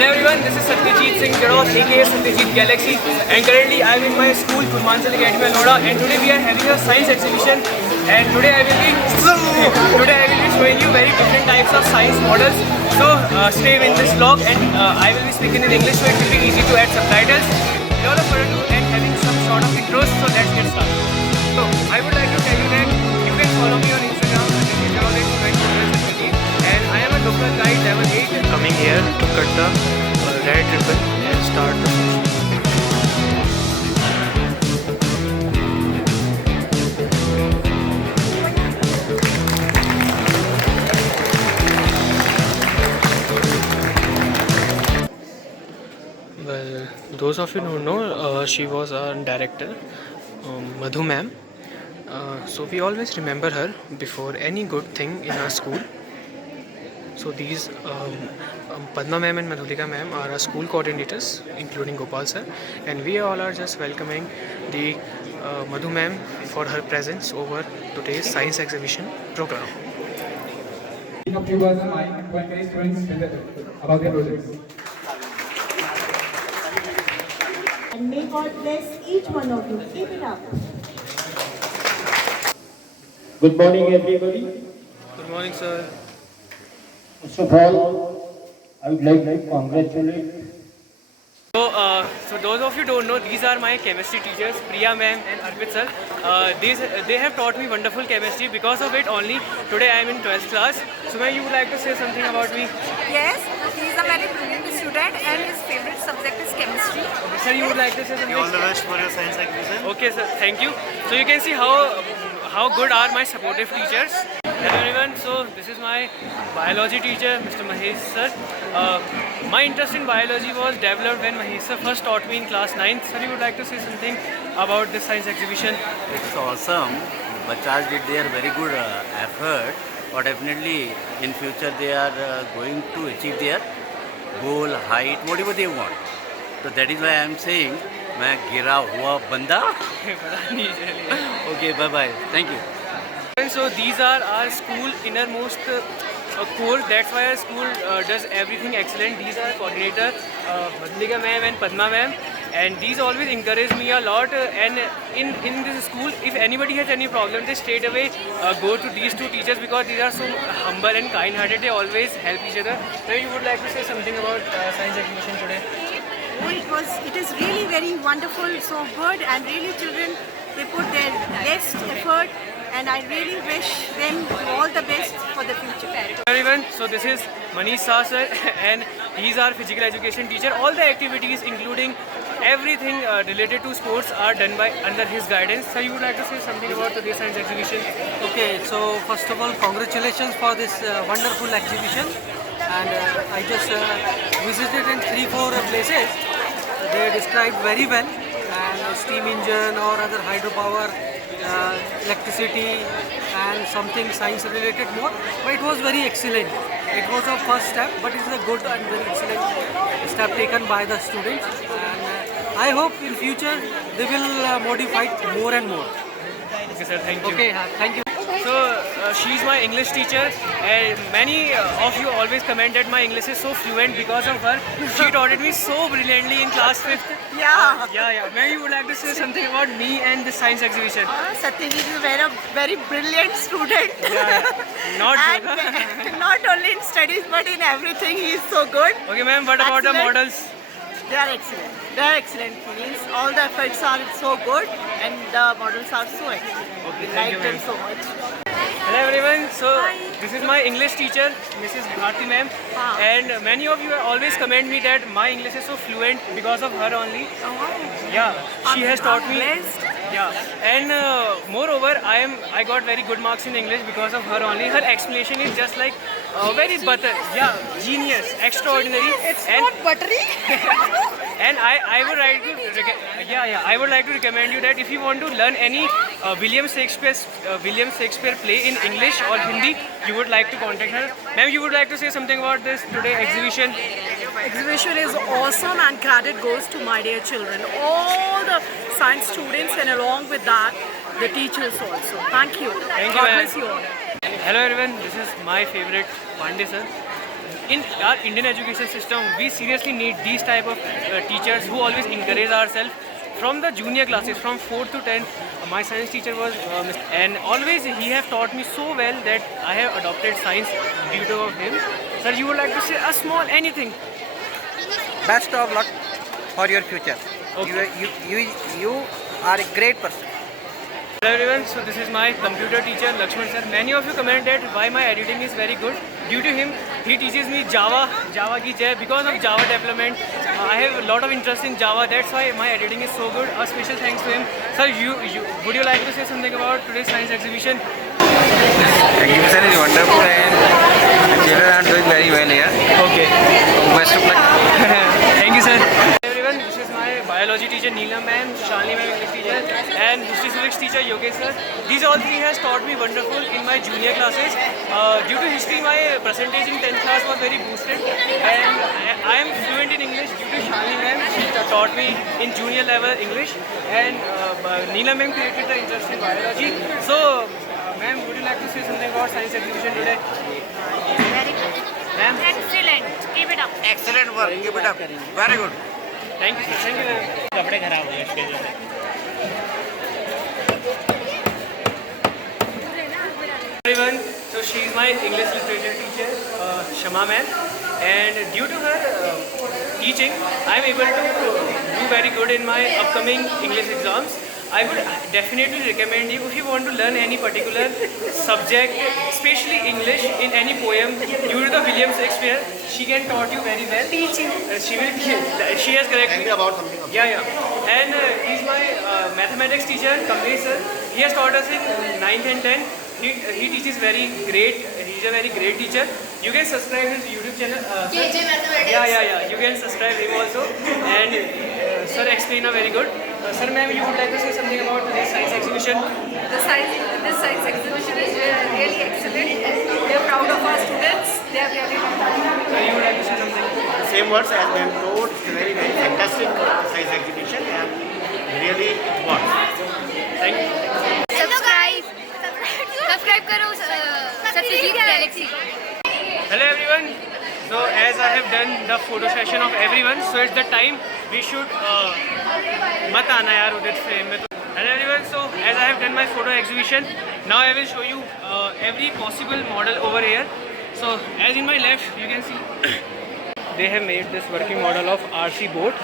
Hello everyone, this is Satyajit Singh Jadot, aka Satyajit Galaxy, and currently I am in my school, Purvanchal Academy, Lodha, and today we are having a science exhibition. And today I will be showing you very different types of science models. So stay in this vlog, and I will be speaking in English, so it will be easy to add subtitles. Without further ado, and having some sort of intros, so let's get started. So I would like to tell you that you can follow me on Instagram, Satyajit Jadot, and I am a local guide level 8 coming here to cut the red ribbon and start the session. Well, those of you who know, she was our director, Madhu ma'am. So we always remember her before any good thing in our school. So these Padma ma'am and Madhulika ma'am are our school coordinators, including Gopal sir, and we all are just welcoming the Madhu ma'am for her presence over today's science exhibition program. A few words of mine to encourage students about their projects. And may God bless each one of you. Keep it up. Good morning, everybody. Good morning, sir. First of all, I would like to congratulate. So those of you don't know, these are my chemistry teachers, Priya ma'am and Arpit sir. They have taught me wonderful chemistry. Because of it only, today I am in 12th class. So ma'am, you would like to say something about me? Yes, he is a very brilliant student and his favorite subject is chemistry. Okay, sir, you would like to say something? All the best for your science exhibition. Okay, sir. Thank you. So you can see how good are my supportive teachers. Hello everyone. So this is my biology teacher, Mr. Mahesh sir. My interest in biology was developed when Mahesh sir first taught me in class 9th. Sir, you would like to say something about this science exhibition? It's awesome. Bachas did their very good effort, but definitely in future they are going to achieve their goal, height, whatever they want. So that is why I am saying, मैं गिरा हुआ बंदा. Okay, bye bye. Thank you. So these are our school innermost core. That's why our school does everything excellent. These are coordinator Madhulika ma'am and Padma ma'am, and these always encourage me a lot. And in this school, if anybody has any problem, they straight away go to these two teachers because these are so humble and kind-hearted. They always help each other. So you would like to say something about science exhibition today? It is really very wonderful, so good, and really children, they put their best effort, and I really wish them all the best for the future. Everyone, so this is Manish Shah sir and he is our physical education teacher. All the activities including everything related to sports are done by under his guidance. Sir, you would like to say something about today's science exhibition? Okay, so first of all, congratulations for this wonderful exhibition. And I just visited in 3-4 places. They are described very well, and steam engine or other hydropower, electricity and something science related more. But it was very excellent. It was a first step, but it is a good and very excellent step taken by the students. And I hope in future they will modify it more and more. Okay sir, thank you. Okay, thank you. So she is my English teacher, and many of you always comment that my English is so fluent because of her. She taught me so brilliantly in class 5th. Yeah. Yeah. Maybe you would like to say something about me and the science exhibition? Satyajit is a very brilliant student. Not And not only in studies but in everything he is so good. Okay ma'am, what about the Excellent. models? They are excellent. They are excellent. Means all the efforts are so good and the models are so excellent. Okay, We thank you, like them ma'am. so much. Hello everyone, so this is my English teacher, Mrs. Bharti ma'am, and many of you always comment me that my English is so fluent because of her only. Yeah, she has taught me. Yeah, and moreover, I got very good marks in English because of her only. Her explanation is just like very butter. Yeah, genius, extraordinary. It's and not buttery. And I would like to I would like to recommend you that if you want to learn any William Shakespeare play in English or Hindi, you would like to contact her. Ma'am, you would like to say something about this today exhibition? Exhibition is awesome and credit goes to my dear children, all the science students, and along with that, the teachers also. Thank you. Thank you, God ma'am. bless you all. Hello everyone, this is my favorite Pandey sir. in our Indian education system, we seriously need these type of teachers who always encourage ourselves from the junior classes, from 4th to 10th. My science teacher was, and always he have taught me so well that I have adopted science due to him. Sir, you would like to say a small anything? Best of luck for your future. Okay. You are a great person. Hello everyone, so this is my computer teacher Lakshman sir. Many of you commented why my editing is very good. Due to him, he teaches me Java ki jai. Because of Java development, I have a lot of interest in Java. That's why my editing is so good. A special thanks to him. Sir, would you like to say something about today's science exhibition? Exhibition is wonderful and children are doing very well here. Okay. Best of luck. Thank you, sir. Everyone, this is my biology teacher Neelam ma'am, Shalini ma'am English teacher, and history civics teacher Yogesh sir. These all three has taught me wonderful in my junior classes. Due to history, my percentage in 10th class was very boosted, and I am fluent in English due to Shalini ma'am. She taught me in junior level English, and Neelam ma'am created the interest in biology. So, ma'am, would you like to say something about science exhibition today? Very good. Ma'am? Excellent. Keep it up. Excellent work. Keep it up. Very good. Thank you, sir. Thank you, ma'am. कपड़े खराब हो गए stage में. Everyone, so she is my English literature teacher, Shama ma'am, and due to her teaching, I am able to do very good in my upcoming English exams. I would definitely recommend you if you want to learn any particular subject, especially English, in any poem due to the William Shakespeare. She can taught you very well. Teach you. She has corrected me about something. Yeah. And he's my mathematics teacher, Kamlesh sir. He has taught us in 9th and 10th. He teaches very great. He's a very great teacher. You can subscribe his YouTube channel. KJ Mathematics. Yeah. You can subscribe him also. And sir explain a very good. Sir, ma'am, you would like to say something about this science exhibition? This science exhibition is really excellent. We are proud of our students. They are really Sir, you would like to say something? Same words as ma'am told. It's a very fantastic science exhibition and really it works. Thank you. Subscribe करो Satyajit Galaxy. Hello everyone. So as I have done the photo session of everyone, so it's the time we should mat aana yaar udhar frame mein. Hello everyone. So as I have done my photo exhibition, now I will show you every possible model over here. So as in my left, you can see they have made this working model of RC boat.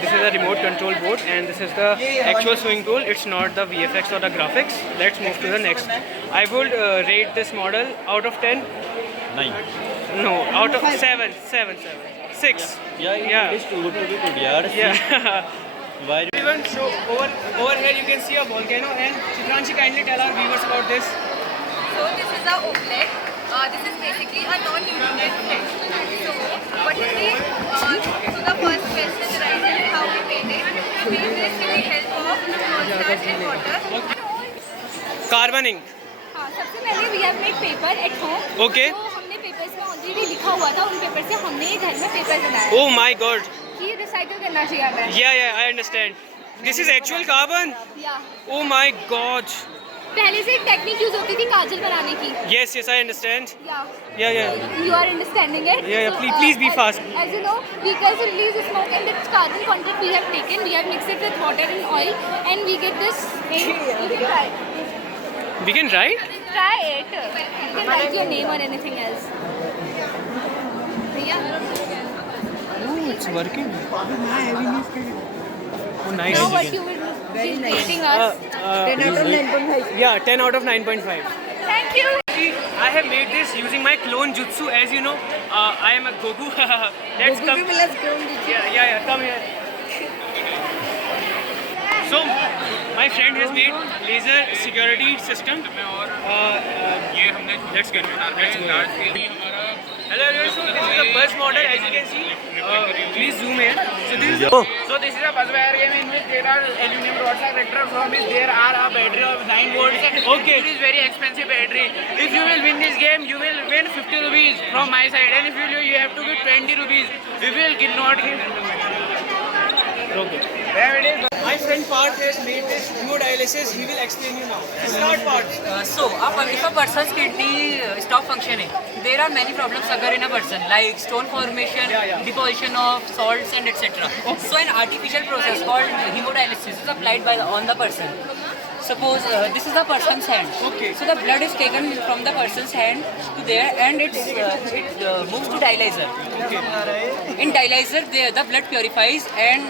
This is a remote control boat, and this is the actual swimming pool. It's not the VFX or the graphics. Let's move to the next. I would rate this model out of 10. 9. No, out of 7. 6. Yeah. It's too good yaar. Yeah. Why? Everyone, so over here you can see a volcano, and Chitranshi, kindly tell our viewers about this. So this is a oobleck. This is basically a non-nutrient fish. So what is it? So the first question arises how we made it. We made this with the help of cornstarch and water. Carboning. हाँ, सबसे पहले we have made paper at home. Okay. तो हमने papers में already लिखा हुआ था, उन पेपर से हमने घर में papers बनाया. Oh my God. कि recycle करना चाहिए हमें. Yeah, I understand. This is actual carbon. Yeah. Oh my God. पहले से एक टेक्निक यूज होती थी काजल बनाने की. Yes, I understand. Yeah. Yeah. You are understanding it. Yeah. So, Please be fast. As you know, vehicles release smoke, and its carbon content we have taken. We have mixed it with water and oil, and we get this. You can try. We can write? Try it. You can write your name or anything else. Yeah. Oh, it's working. Oh, nice. Now what you will be rating us? 10 out of 9.5. Yeah, 10 out of 9.5. Thank you. I have made this using my clone jutsu. As you know, I am a Goku. Let's come. Yeah, come here. So, my friend has made laser security system. Let's go. Hello everyone, so this is a bus model, as you can see. Please zoom in. So this is a bus wire game in which there are aluminum rods are retracted from which there are a battery of 9 volts. Okay. It is very expensive battery. If you will win this game, you will win 50 rupees from my side, and if you lose, you have to give 20 rupees. We will not give. Okay. My friend Parth has made this hemodialysis. He will explain you now. Start Parth. If a person's kidney stop functioning, there are many problems occur in a person like stone formation, deposition of salts and etc. So an artificial process called hemodialysis is applied on the person. Suppose this is the person's hand. Okay. So the blood is taken from the person's hand to there and it moves to dialyzer. Okay. In dialyzer, the blood purifies and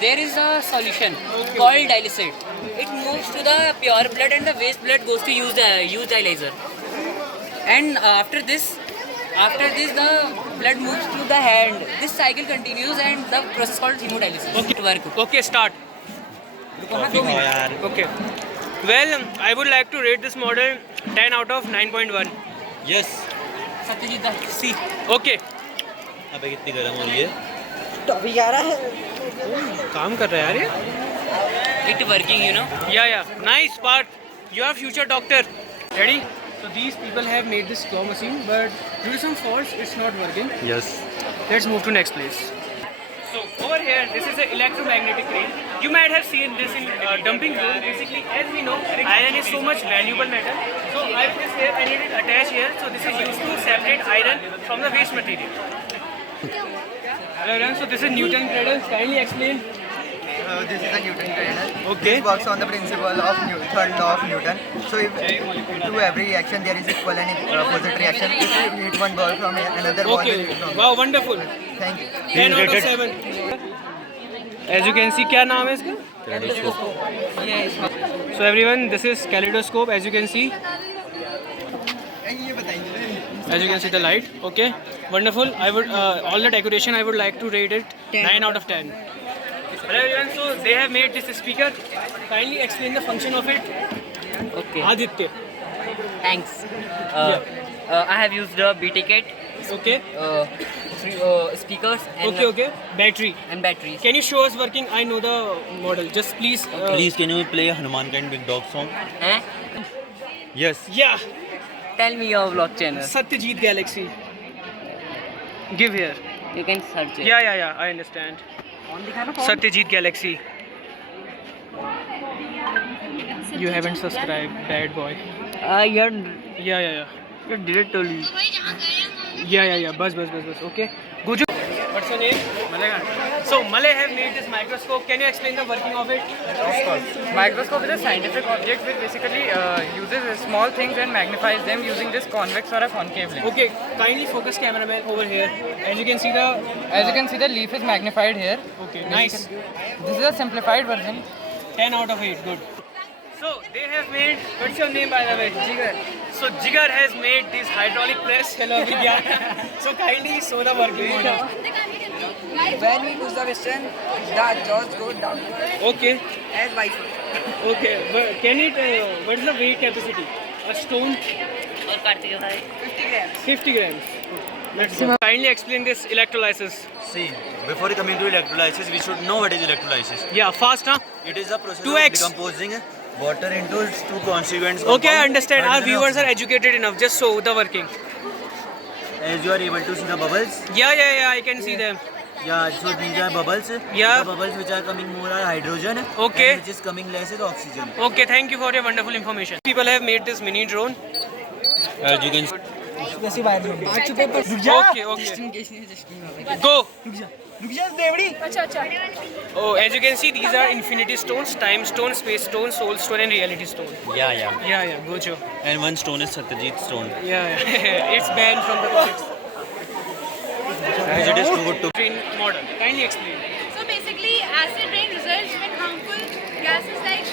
there is a solution called dialysate. It moves to the pure blood and the waste blood goes to use dialyzer. And after this the blood moves to the hand. This cycle continues and the process called hemodialysis. Okay, start. Okay. Well, I would like to rate this model 10 out of 9.1. Yes. Satyajit C. Okay. अबे कितनी गर्म हो रही है? काम कर रहा है यार ये. It working, you know. Yeah. Nice Parth. You are future doctor. Ready? So these people have made this claw machine, but due to some faults, it's not working. Yes. Let's move to next place. So over here, this is an electromagnetic crane. You might have seen this in dumping zone. Basically, as we know, iron is so much valuable metal. So I have this here, I need it attached here. So this is used to separate iron from the waste material. Hello everyone, so this is Newton cradle. Kindly explain. This is a Newton cradle. Okay. This works on the principle of third law of Newton. So if to every reaction there is equal and opposite reaction. If you hit one ball from another ball, will hit from Wow, wonderful. Thank you. 10 out of 7. As you can see, क्या नाम है इसका? So everyone, this is kaleidoscope. As you can see. As you can see the light. Okay, wonderful. I would all the decoration I would like to rate it 9 out of 10. Hello everyone. So they have made this speaker. Kindly explain the function of it. Okay. Aditya. Thanks. I have used a BT kit. Okay. Speakers and Okay. Battery. and batteries. Can you show us working? I know the model. Just please. Please, can you play a Hanuman Kind Big Dog song? Eh? Yes. Yeah. Tell me your vlog channel. Satyajit Galaxy. Give here. You can search it. Yeah. I understand. Satyajit Galaxy. You haven't subscribed, bad boy. You're Yeah. you did told me. Yeah. Bus. Okay. Guju. What's your name? Malay. So Malay have made this microscope. Can you explain the working of it? Of course. Microscope is a scientific object which basically uses small things and magnifies them using this convex or a concave lens. Okay. Kindly focus cameraman over here. As you can see the leaf is magnified here. Okay. Nice. This is a simplified version. 10 out of 8. Good. So they have made. What's your name by the way? Jigar. So Jigar has made this hydraulic press. Hello Vidya. So kindly show the working model. When we use the piston, the jaws go down. Okay. As vice versa. Okay. But can it? What is the weight capacity? A stone? 50 grams. 50 grams. Maximum. Kindly explain this electrolysis. See, before coming to electrolysis, we should know what is electrolysis. Yeah, fast, huh? It is a process 2x. of decomposing water into its two constituents. Okay, I understand. Our hydrogen and viewers are oxygen. educated enough. Just show the working. As you are able to see the bubbles. Yeah. I can see them. Yeah, so these are bubbles. Yeah. The bubbles which are coming more are hydrogen. Okay. And which is coming less is oxygen. Okay, thank you for your wonderful information. People have made this mini drone. As you can Okay. Go. Oh, as you can see, these are infinity stones, time stone, space stone, soul stone, and reality stone. Yeah. Yeah. Gojo. And one stone is Satyajit stone. Yeah. It's banned from the comics. As it is too good to. Train model. Kindly explain. So basically, acid rain results when harmful gases like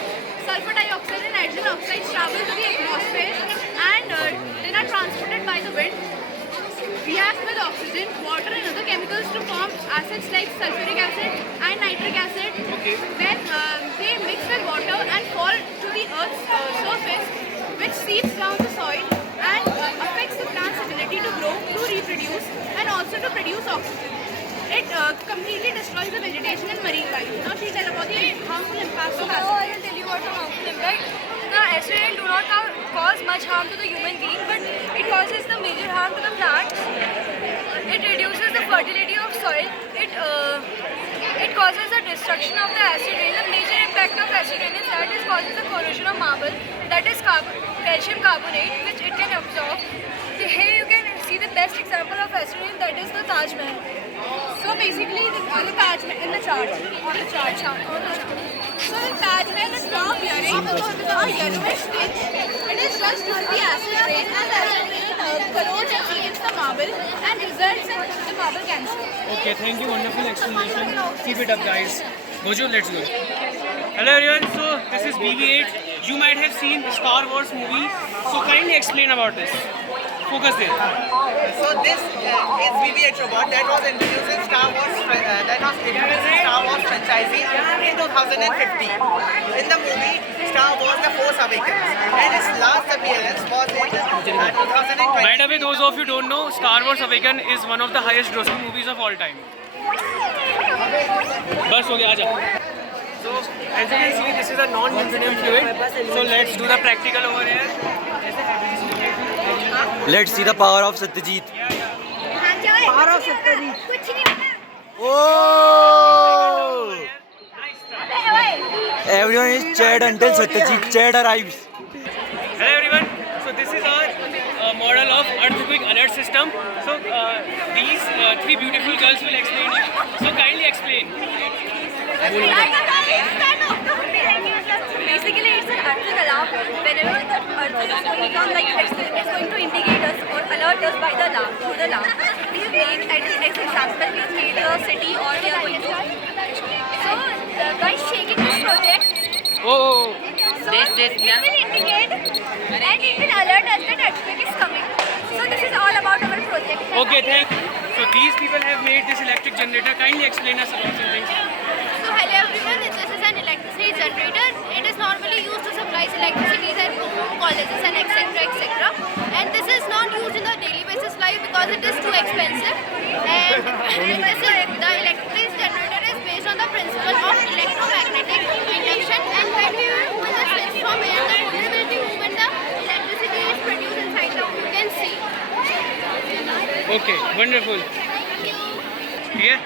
sulfur dioxide and nitrogen oxides travel to the atmosphere and then are transported by the wind, react with oxygen, water and other chemicals to form acids like sulfuric acid and nitric acid. Okay. Then they mix with water and fall to the earth's surface, which seeps down the soil and affects the plant's ability to grow, to reproduce and also to produce oxygen. It completely destroys the vegetation and marine life. Now she tell about the harmful impacts of acid. I will tell you what the harmful impact. The acid rain do not cause much harm to the human being, but it causes the major harm to the plants. It reduces the fertility of soil. It causes the destruction of the acid rain. The major impact of acid rain is that it causes the corrosion of marble, that is calcium carbonate, which it can absorb. So here you can see the best example of acid rain, that is the Taj Mahal. So basically, the Taj Mahal in the chart, on the chart. So the Taj Mahal is now appearing a yellowish tint. It is just due to the acid rain, and the acid rain corrodes and weakens the marble and results in the marble cancer. Okay, thank you. Wonderful explanation. Keep it up, guys. Gojo, let's go. Hello everyone. So this is BB-8. You might have seen the Star Wars movie. So kindly explain about this. Focus there. So this is BB-8 robot that was introduced in Star Wars franchise in 2015. In the movie Star Wars: The Force Awakens, and its last appearance was in 2020. By the way, those of you who don't know, Star Wars Awakens is one of the highest grossing movies of all time. Bas ho gaya, aaja. So as you can see, this is a non-Newtonian fluid. So let's do the practical over here. Let's see the power of Satyajit. Power of Satyajit. Oh! Everyone is cheered until Satyajit Chad arrives. Hello everyone. So this is our model of earthquake alert system. So these three beautiful girls will explain it. So kindly explain. Basically, it's an earthquake alarm. Whenever the earthquake is going to come, like it's going to indicate us or alert us by the alarm, through the alarm. We have made, as example, we have made a city or we are going to. So, by shaking this project, so it will indicate and it will alert us that earthquake is coming. So this is all about our project. Okay, thank you. So these people have made this electric generator. Kindly explain us about something. So hello everyone, this is an electricity generator. It is normally used to supply electricity at home, colleges and etc. And this is not used in the daily basis life because it is too expensive. And the electricity generator is based on the principle of electromagnetic induction, and when we move the switch from here, the polarization movement, the electricity is produced inside the you can see. Okay, wonderful. Yeah.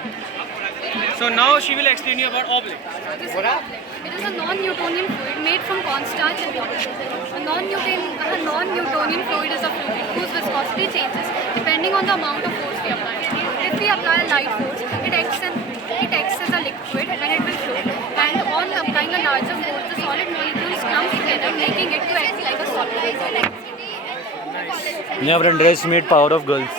So now she will explain you about oblate. So this is oblate. It is a non-Newtonian fluid made from cornstarch and water. A non-Newtonian fluid is a fluid whose viscosity changes depending on the amount of force we apply. If we apply a light force, it acts as a liquid and it will flow. And on applying a larger force, the solid molecules clump together, making it to act like a solid. Never underestimate power of girls.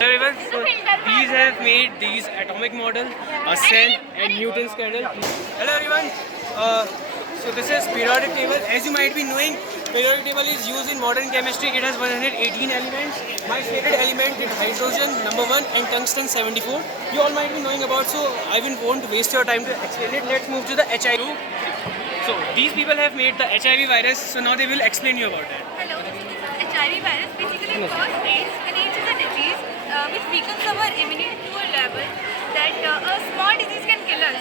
Everyone, so these have made these atomic model, a cell and Newton's candle. Hello everyone. So this is periodic table. As you might be knowing, periodic table is used in modern chemistry. It has 118 elements. My favorite element is hydrogen #1 and tungsten 74. You all might be knowing about, so I won't waste your time to explain it. Let's move to the HIV. So these people have made the HIV virus. So now they will explain you about it. Hello, HIV virus basically causes AIDS, and AIDS is a disease which weakens our immunity to a level that a small disease can kill us.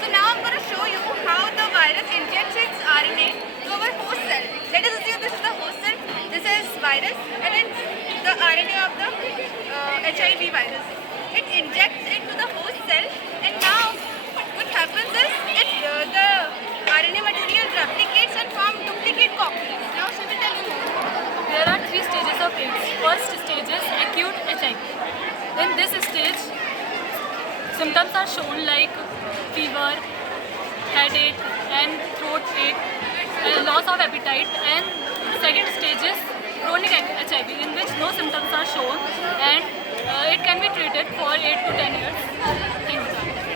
So now I'm going to show you how the virus injects its RNA to our host cell. Let us assume this is the host cell, this is virus, and then the RNA of the HIV virus. It injects it to the host cell, and now what happens is the RNA material replicates and forms duplicate copies. Now she will tell you more. There are 3 stages of AIDS. First stage is acute HIV. In this stage, symptoms are shown like fever, headache and throat ache, loss of appetite, and second stage is chronic HIV, in which no symptoms are shown and it can be treated for 8 to 10 years.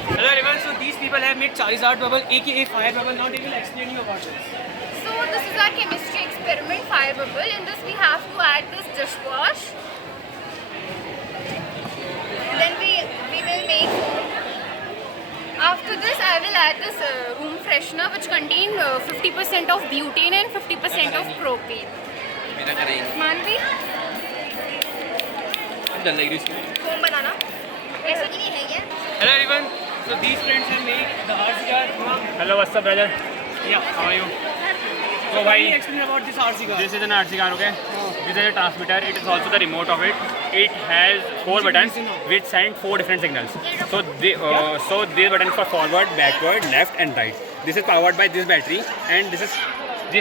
Hello everyone, so these people have made Charizard bubble, aka fire bubble. Now they will explain you about this. So this is our chemistry experiment, fire bubble. In this we have to add this dishwash. Then we will make foam. After this I will add this room freshener which contains 50% of butane and 50% of propane. Manvi? Foam banana? ऐसा नहीं है क्या? Hello everyone, so these friends have made the RC car. Hello, what's up, brother? Yeah, How are you? So why explain about this RC car? This is an RC car, okay? This is a transmitter. It is also the remote of it. it has 4 buttons which send 4 different signals. So these buttons for forward, backward, left and right. This is powered by this battery, and this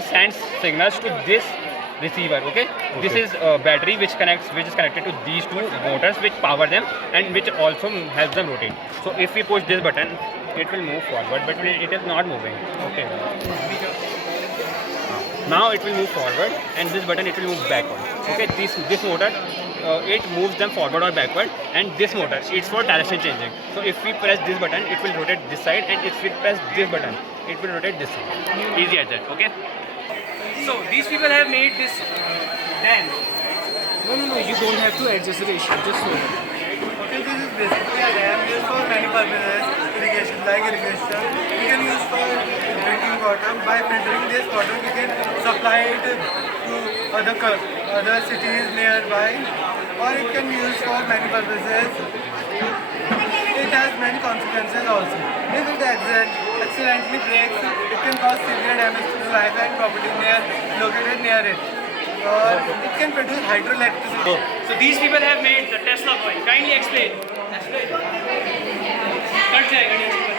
sends signals to this receiver. Okay? This is a battery which is connected to these 2 motors which power them and which also helps them rotate. So if we push this button, it will move forward, but it is not moving. Okay. Now it will move forward, and this button it will move backward. Okay, this motor it moves them forward or backward, and this motor it's for direction changing. So if we press this button, it will rotate this side, and if we press this button, it will rotate this side. Easy as that. Okay. So these people have made this dam. No, you don't have to adjust the ratio. Just so. Okay, this is basically a dam used for many purposes. Irrigation, like irrigation. We can use for drinking water. By filtering this water, we can supply it to other cities nearby, or it can be used for many purposes. It has many consequences also. If it accidentally breaks, it can cause severe damage to life and property located near it. Or it can produce hydroelectricity. So these people have made the Tesla coil. Kindly explain. Cut जाएगा next one.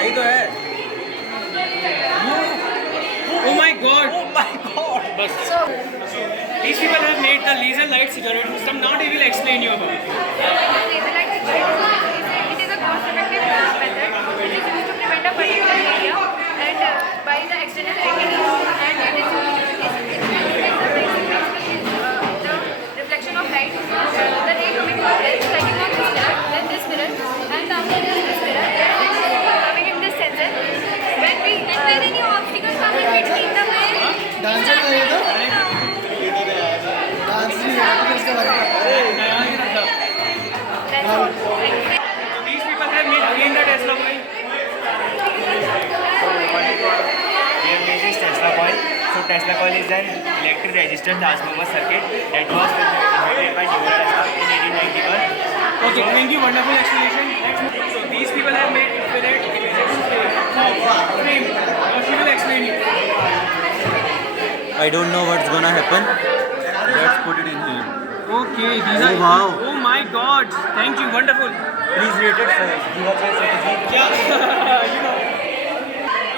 सही तो है. Oh my God! But these people have made the laser light security system. Now they will explain you about it. Laser light security it is a cost-effective method which is used to prevent a particular area and by the external entities, and it is the reflection of light. The ray coming from this striking on this mirror, then this mirror, and after this mirror, coming in this sensor. When we are there any obstacles coming between the way? Dancer करेगा? Dance नहीं होगा इसके बारे में. These people have made again the Tesla coil. We have made this Tesla coil. So Tesla coil is an electric resistor transformer circuit that was invented by Nikola Tesla in 1891. Okay, thank you. Wonderful explanation. Next. So these people have made infinite images frame. What she will explain you? I don't know what's gonna happen. Let's put it in here. Okay, these are. Wow. Oh my God! Thank you. Wonderful. Please rate it first. Yeah. You know.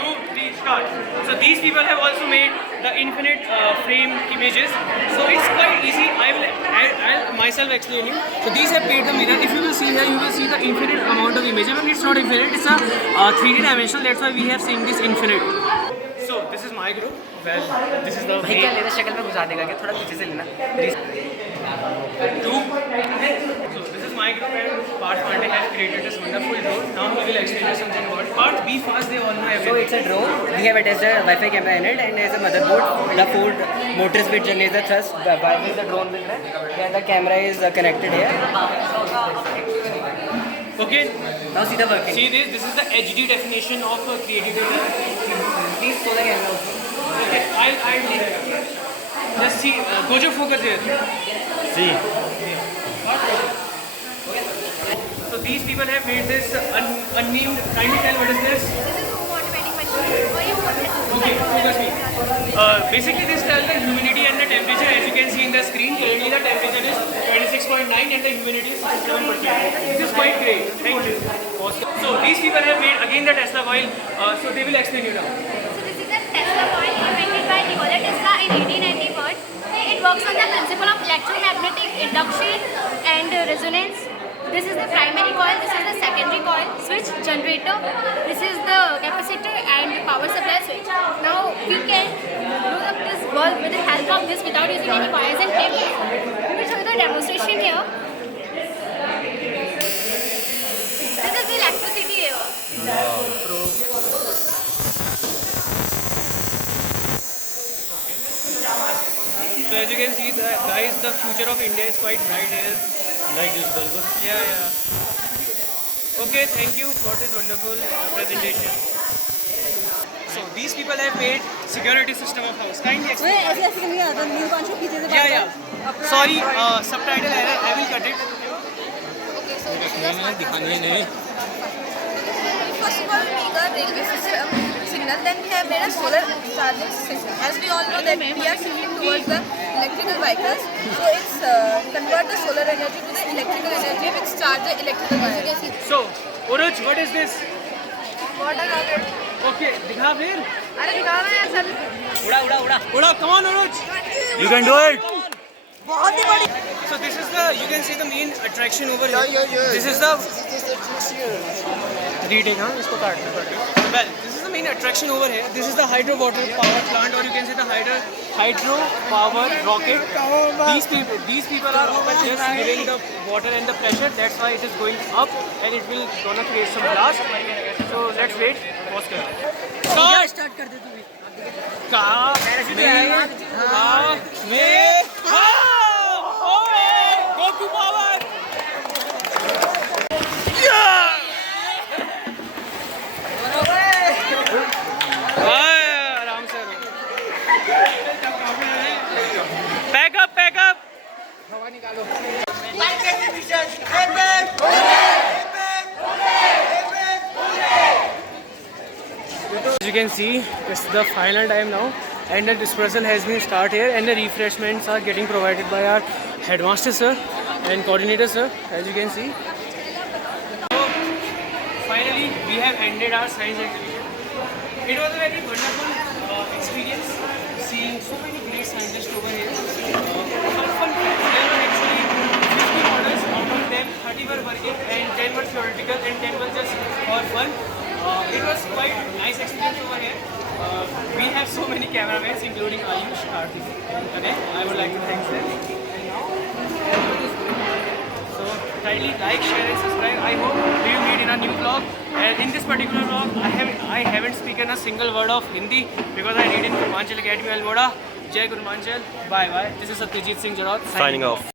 2, 3, start. So these people have also made the infinite frame images. So it's quite easy. I'll myself explain you. So these have made the mirror. If you will see here, you will see the infinite amount of images. But it's not infinite. It's a 3D dimensional. That's why we have seen this infinite. So this is my group. Well, this is the. भाई क्या लेना शक्ल में घुसा देगा क्या थोड़ा पीछे से लेना. 2. So this is my group, and Parth Pandey has created this wonderful drone. Now he will explain you something about it. Parth, be fast. They all know everything. So it's a drone. We have attached a Wi-Fi camera in it, and there's a motherboard. The 4 motors which generate the thrust by which the drone will run. Then the camera is connected here. Okay. Now see the working. See this. This is the HD definition of creativity. Please show the camera. Okay, I'll just see. Gojo, focus here. See. So these people have made this unnamed. Kindly tell what is this? This is home automatic machine. Okay, focus me. Basically, this tells the humidity and the temperature. As you can see in the screen, currently the temperature is 26.9 and the humidity is 67%. This is quite great. Thank you. So these people have made again the Tesla coil. So they will explain you now. So this is a Tesla coil invented by Nikola Tesla in 1891. It works on the principle of electromagnetic induction and resonance. This is the primary coil, this is the secondary coil, switch, generator, this is the capacitor and power supply switch. Now we can blow up this bulb with the help of this without using any wires and cables. We will show you the demonstration here. This is the electricity here. So as you can see, guys, the future of India is quite bright here. Like this bulb. Yeah. Okay, thank you for this wonderful presentation. So these people have made security system of house. Kindly explain. Yeah. Sorry, subtitle error. I will cut it. Okay, so दिखाने नहीं. first of all, we make a railway system, signal panel. Then we have made a solar charging system. As we all know that we are shifting towards the electrical vehicles. So it's convert the solar energy to the electrical energy which charge the electrical vehicles. So, Uruj, what is this? Water rocket. Okay, दिखा फिर. अरे दिखाना है sir. उड़ा, come on Uruj. You can do it. बहुत ही बड़ी. So this is the, you can see the main attraction over here. This is the reading, huh? इसको काटना पड़ेगा. Well, this is the main attraction over here. This is the hydro water power plant, or you can say the hydro power rocket. These people are just giving the water and the pressure. That's why it is going up, and it will gonna create some blast. So let's wait. Pause कर. Start कर दे तू भी. का Goku power! आराम से pack up हवा निकालो. As you can see, it's the final time now, and the dispersal has been started here, and the refreshments are getting provided by our headmaster sir and coordinator sir, as you can see. So finally we have ended our science exhibition. It was a very wonderful experience seeing so many great scientists over here. For fun, there were actually 50 models, out of them 30 were working and 10 were theoretical and 10 were just for fun. It was quite nice experience over here. We have so many cameramen, including Ayush, Karthik, and Anay. I would like to thank them. So kindly like, share, and subscribe. I hope we will meet in a new vlog. And in this particular vlog, I haven't spoken a single word of Hindi because I read in Gurmanchal Academy Almora. Jai Gurmanchal. Bye bye. This is Satyajit Singh Jarot signing off.